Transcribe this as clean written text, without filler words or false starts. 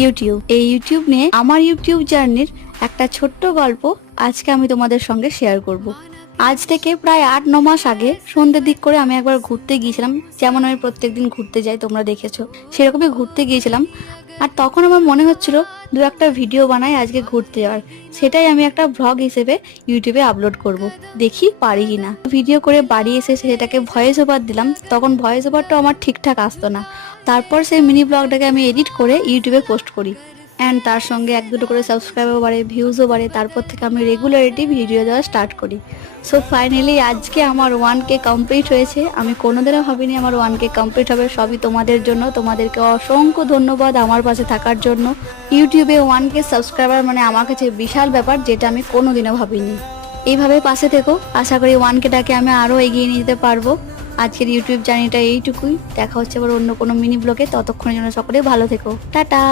YouTube. এই YouTube নিয়ে আমার ইউটিউব জার্নির একটা ছোট্ট গল্প আজকে আমি তোমাদের সঙ্গে শেয়ার করব। আজ থেকে প্রায় 8-9 মাস আগে সন্ধ্যের দিক করে আমি একবার ঘুরতে গিয়েছিলাম, যেমন আমি প্রত্যেকদিন ঘুরতে যাই, তোমরা দেখেছো সেরকমই ঘুরতে গিয়েছিলাম। আর তখন আমার মনে হচ্ছিল দু একটা ভিডিও বানাই আজকে ঘুরতে যাওয়ার, সেটাই আমি একটা ভ্লগ হিসেবে ইউটিউবে আপলোড করব। দেখি পারি কিনা। ভিডিও করে বাড়ি এসে সেটাকে ভয়েস ওভার দিলাম, তখন ভয়েস ওভারটা আমার ঠিকঠাক আসতো না। তারপর সেই মিনি ব্লগটাকে আমি এডিট করে ইউটিউবে পোস্ট করি, অ্যান্ড তার সঙ্গে 1-2 করে সাবস্ক্রাইবার বাড়ে, ভিউজও বাড়ে। তারপর থেকে আমি রেগুলারিটি ভিডিও দেওয়া স্টার্ট করি। সো ফাইনালি আজকে আমার 1K কমপ্লিট হয়েছে। আমি কোনোদিনও ভাবিনি আমার 1K কমপ্লিট হবে, সবই তোমাদের জন্য। তোমাদেরকে অসংখ্য ধন্যবাদ আমার পাশে থাকার জন্য। ইউটিউবে 1K সাবস্ক্রাইবার মানে আমার কাছে বিশাল ব্যাপার, যেটা আমি কোনোদিনও ভাবিনি। এইভাবে পাশে থেকো, আশা করি 1Kটাকে আমি আরও এগিয়ে নিয়ে যেতে পারবো। আজকের ইউটিউব জার্নিটা এইটুকুই। দেখা হচ্ছে আবার অন্য কোনো মিনি ব্লগে। ততক্ষণের জন্য সকলে ভালো থেকো, টাটা।